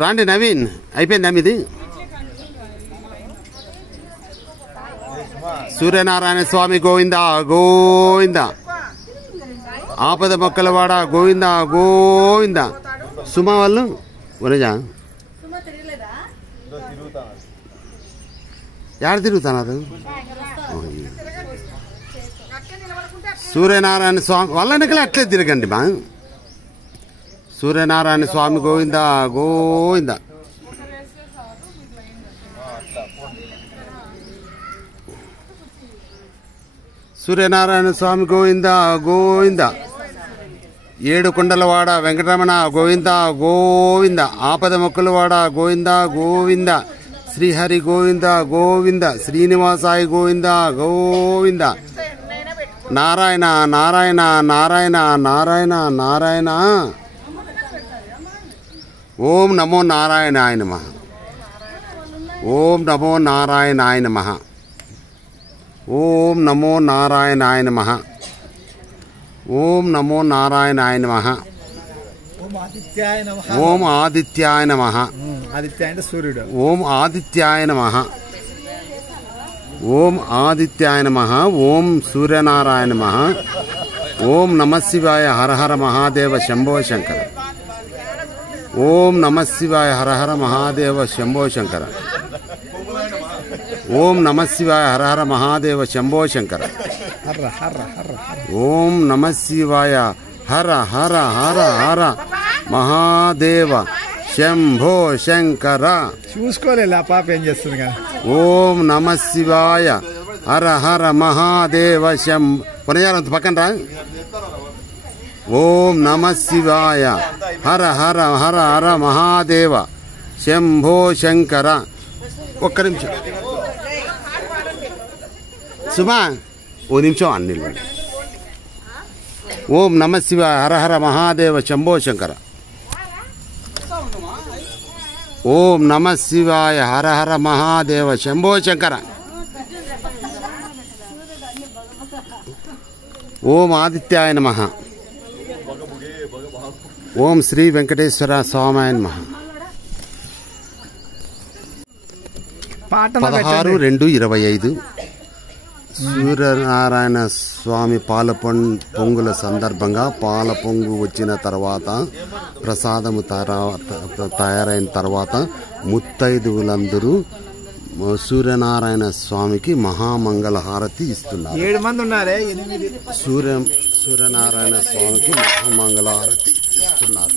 రాండి నవీన్, అయిపోయిందా మీది? సూర్యనారాయణ స్వామి గోవింద గోవింద, ఆపద మొక్కలవాడ గోవింద గోవింద. సుమా వాళ్ళు ఒరేజా యాడ తిరుగుతున్నారు? సూర్యనారాయణ స్వామి వాళ్ళ వెనకలే అట్లే తిరగండి మా. సూర్యనారాయణ స్వామి గోవింద గోవింద. సూర్యనారాయణ స్వామి గోవింద గోవింద. ఏడు కొండలవాడ వెంకటరమణ గోవింద గోవింద. ఆపద మొక్కలవాడ గోవింద గోవింద. శ్రీహరి గోవింద గోవింద. శ్రీనివాసాయి గోవింద గోవింద. నారాయణ నారాయణ నారాయణ నారాయణ నారాయణ. ఓం నమో నారాయణాయ నమః. ఓం నమో నారాయణాయ నమః. ఓం నమో నారాయణాయ నమః. ఓం నమో నారాయణాయ నమః. ఓం ఆదిత్యాయ నమః. ఆదిత్య అంటే సూర్యుడు. ఓం ఆదిత్యాయ నమః. ఓం ఆదిత్యాయ నమః. ఓం సూర్యనారాయణ నమః. ఓం నమః శివాయ హర హర మహాదేవ శంభో శంకర. ఓం నమః శివాయ హర హర మహాదేవ శంభో శంకర. ఓం నమః శివాయ హర హర మహాదేవ శంభో శంకర. ఓం నమః శివాయ హర హర హర హర మహాదేవ శంభో శంకర. చూసుకోలే పాప ఏం చేస్తుంది కానీ. ఓం నమః శివాయ హర హర మహాదేవ పునజాలంత పక్కన రా. ఓం నమః శివాయ హర హర హర హర మహాదేవ శంభో శంకర. ఒక్క నిమిషం సుమా, ఓ నిమిషం అన్ని. ఓం నమః శివాయ హర హర మహాదేవ శంభో శంకర. ఓం నమః శివాయ హర హర మహాదేవ శంభో శంకర. ఓం ఆదిత్యాయ నమః. ఓం శ్రీ వెంకటేశ్వర స్వామాయ నమః. 16/2/25 సూర్యనారాయణ స్వామి పాల పొంగుల సందర్భంగా పాల పొంగు వచ్చిన తర్వాత ప్రసాదము తయారైన తర్వాత ముత్తైదువులందరూ సూర్యనారాయణ స్వామికి మహామంగళ హారతి ఇస్తున్నారు. 7 మంది ఉన్నారే. సూర్యనారాయణ స్వామికి మహామంగళ హారతి ఇస్తున్నారు.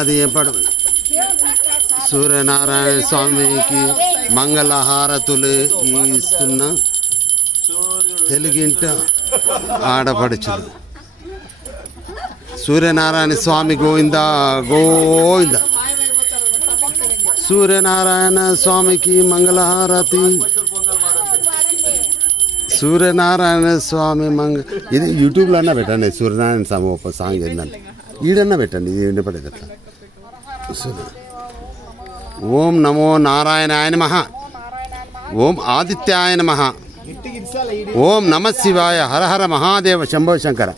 అది ఏం పాట? సూర్యనారాయణ స్వామికి మంగళహారతులు ఇస్తున్న తెలుగింట ఆడపడుచులు. సూర్యనారాయణ స్వామి గోవింద గోవింద. సూర్యనారాయణ స్వామికి మంగళహారతి. సూర్యనారాయణ స్వామి ఇది యూట్యూబ్లో అన్నా పెట్టండి. సూర్యనారాయణ స్వామి ఒక సాంగ్ ఏంటంటే ఈడన్నా పెట్టండి, ఇది వినపడేది అట్లా. ఓం నమో నారాయణాయ నమః. ఓం ఆదిత్యాయ నమః. ఓం నమః శివాయ హర హర మహాదేవ శంభో శంకర.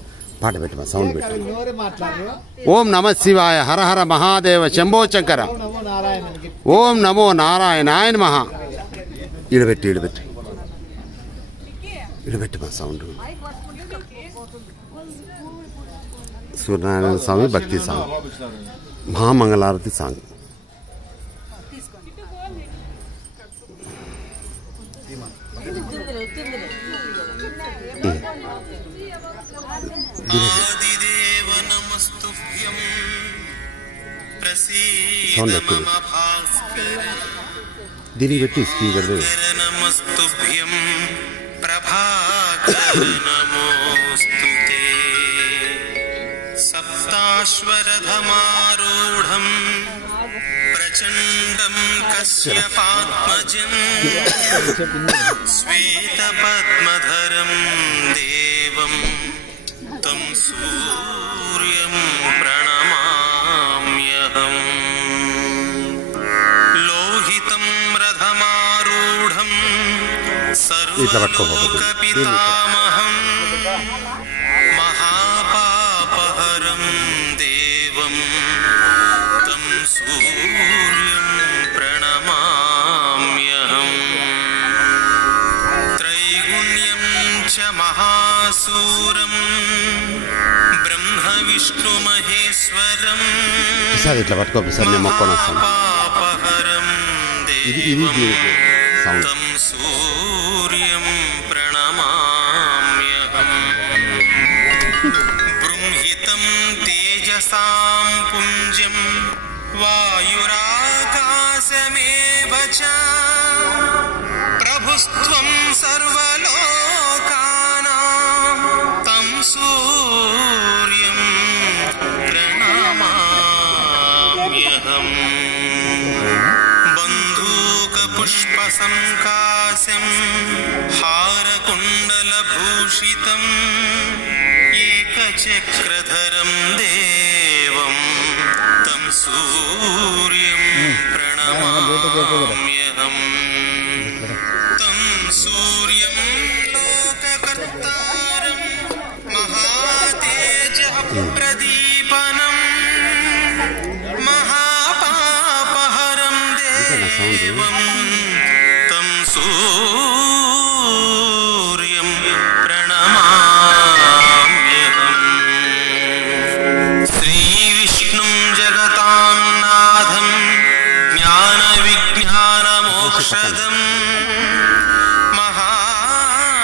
పాట పెట్టమా, సౌండ్ పెట్టు. ఓం నమః శివాయ హర హర మహాదేవ శంభో శంకర. ఓం నమో నారాయణాయ నమః. ఈడబెట్టి ఈడబెట్టి ఈడబెట్టమా సౌండ్. సూర్యనారాయణ స్వామి భక్తి సాంగ్, మహామంగళారతి సాంగ్. సౌండ్ ఎక్కువ దీనికి పెట్టి స్పీకర్. సప్తాశ్వరధమారూఢం ప్రచండం కశ్యపాత్మజం శ్వేతపద్మధరం దేవం తం సూర్యం ప్రణమామ్యహం. లోహితం రథమా ఇట్లా పట్టుకోపోతుంది. పితామహం మహాపాపహరం దేవం తం సూర్యం ప్రణమామ్యహం త్రైగుణ్యం చ మహాసూరం బ్రహ్మ విష్ణు మహేశ్వరం సార్ ఇట్లా పట్టుకోపు సార్, నేను మొక్కను వస్తాను. పాపహరం ఇది దేవం సౌండ్. తం సూర్యం ప్రణమామ్యహం బృంహితం తేజసాం పుంజం వాయురాకాశమేవ చ ప్రభుస్త్వం సర్వలోకానాం తం సూర్యం ప్రణమామ్యహం పుష్పసంకాశం హారకుండలభూషితం ఏకచక్రధరం దేవం తం సూర్యం ప్రణమామ్యహం తం సూర్యం లోకకర్తారం మహాతేజః ప్రదీపనం మహాపాపహరం దేవం తం సూర్యం ప్రణమామ్యహం శ్రీవిష్ణుం జగతాం నాథం జ్ఞానవిజ్ఞానమోక్షదం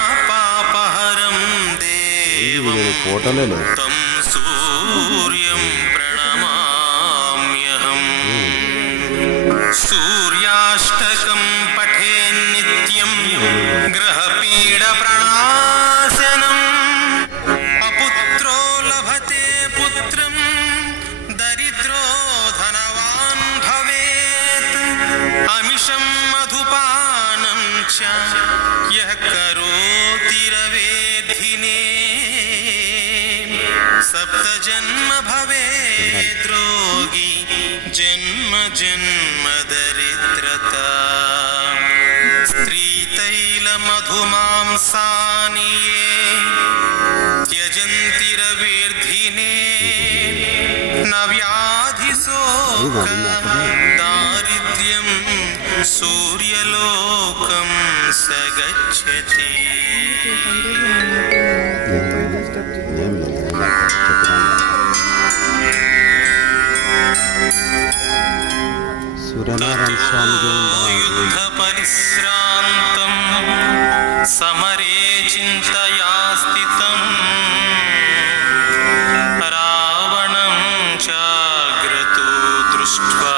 మహాపాపహరం దేవం ఫోటోలో తం సూర్యం ప్రణమామ్యహం సూర్యాష్టకం పఠేన్నిత్యం గ్రహపీడప్రణాశనం అపుత్రో లభతే పుత్రం దరిద్రో ధనవాన్ భవేత్ అమిషం మధుపానం చ యః కరోతి రవేధినే సప్తజన్మ భవేత్ రోగి జన్మ జన్మ దరిద్రత స్త్రీతైలమధుమాంసాని త్యజంతి రవేర్ధినే న వ్యాధిశోక దారిద్ర్యం సూర్యలోకం సగచ్చతి సూర్యనారాయణ స్వామి యుద్ధ పరిశ్రాంతం సమరే చింతయా స్థితం రావణం చాగ్రతో దృష్ట్వా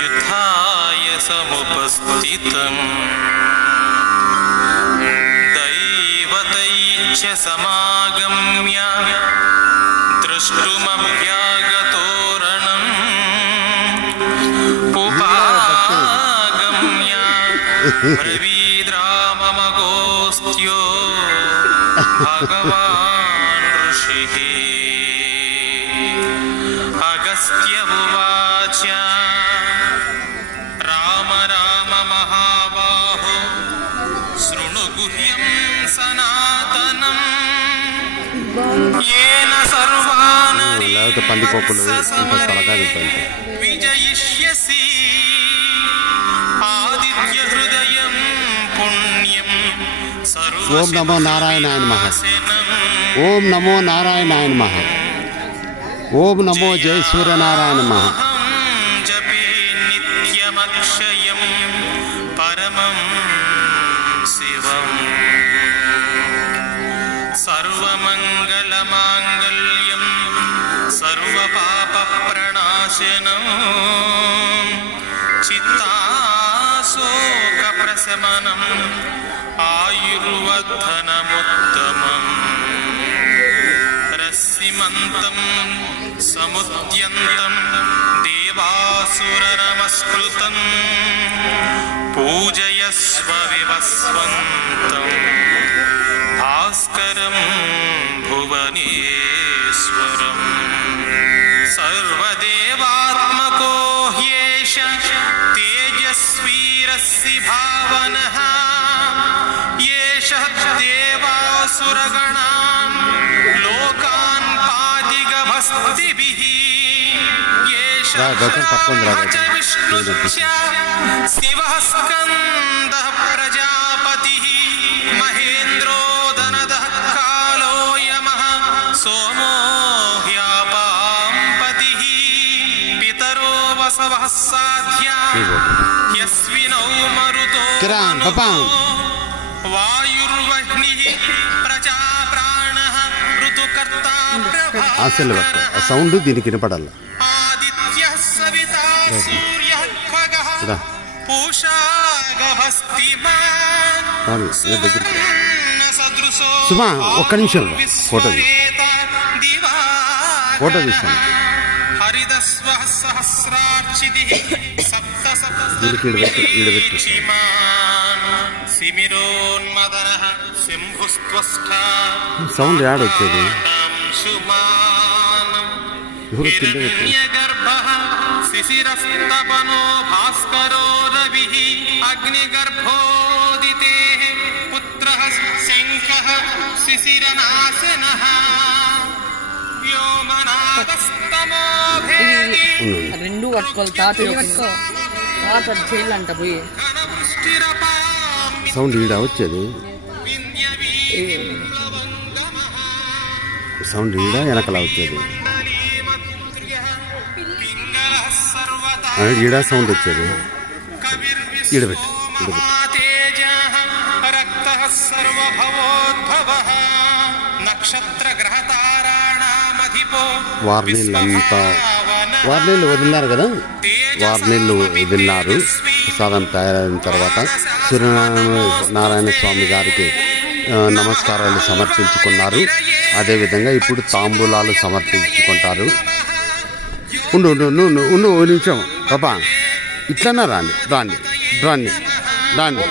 యుద్ధాయ సముపస్థితం దైవతైశ్చ సమాగమ్య ద్రష్టుమభ్యాగతోరణం ఉపాగమ్య బ్రవీద్రామమగోస్త్యో భగవాన్ ఋషిః అగస్త్య ఉవాచ రామ రామ మహాబాహో శృణు గుహ్యం సనాతనం येन सर्वानरी లేకపోతే పందికొక్కులు ఇంకా తలకాయ ఉంటుంది. విజయిష్యసి ఆదిత్య హృదయం పుణ్యం ఓం నమో నారాయణాయ నమః. ఓం నమో నారాయణాయ నమః. ఓం నమో జయ సూర్యనారాయణ నమః. జపే నిత్యమక్షయం పరమం శివం సర్వమంగళమాంగళ్యం సర్వపాపప్రణాశనం చిత్తాశోకప్రశమనం ఆయుర్వర్ధనముత్తమం రస్సిమంతం సముద్యంతం దేవాసురనమస్కృతం పూజయస్వ వివస్వంతం భాస్కరం భువనేశ్వరం సర్వదేవాత్మకో హ్యేష తేజస్వీరస్సి భావనః येषः देवासुरगणान् लोकान् पादिगभस्तिभिः येषः च विष्णुश्च शिवः स्कन्दः प्रजापतिः महेन्द्रो दनदः कालो यमः सोमो ह्यापाम्पतिः पितरो वसवः साध्या यस्विनौ मरुतो కిరాన్ పాపా वायुर्वह्निः प्रजा प्राणः ऋतुकर्ता ఆశలు పట్టు ఆ సౌండ్ దీనికి వినపడాలి आदित्यः सविता सूर्यः खगः రా पूषा गभस्तिमान् రాని ఇలా దగ్గరికి सदृशो సుమా ఒక్క నిమిషం రా. ఫోటో తీ ఫోటో తీస్తాను हरिदस्वः सहस्रार्चितिः सप्त దీనికి ఈడబెట్టు सिमिरोन्मदनः शम्भुस्त्वष्टा సౌండ్ యాడ్ వచ్చేది अंशुमानम् ఎవరు కింద పెట్టు हिरण्यगर्भः शिशिरस्तपनो भास्करो रविः अग्निगर्भोदितेः पुत्रः शङ्खः शिशिरनाशनः व्योमनादस्तमोभेदी రెండు పట్టుకోవాలి తాత తాత చేయాలంట పోయి घनवृष्टिरपामि సౌండ్ ఈడ వచ్చేది సౌండ్ ఈడ వెనకలా వచ్చేది पिङ्गलः सर्वदा ఈడ సౌండ్ వచ్చేది ఈడబెట్టు ఈడబెట్టు तेजः रक्तः सर्वभवोद्भवः नक्षत्रग्रहताराणामधिपो వార్నీళ్ళంతా వార్నీళ్ళు వదిలినారు కదా వార్నీళ్ళు వదిలినారు ప్రసాదం తయారైన తర్వాత సూర్యనారాయణ స్వామి గారికి నమస్కారాలు సమర్పించుకున్నారు. అదేవిధంగా ఇప్పుడు తాంబూలాలు సమర్పించుకుంటారు. ఉండు ఉండు ఉండు ఉండు ఓ నిమిషం పాపా ఇట్లన్నా రాండి రాండి రాండి రాండి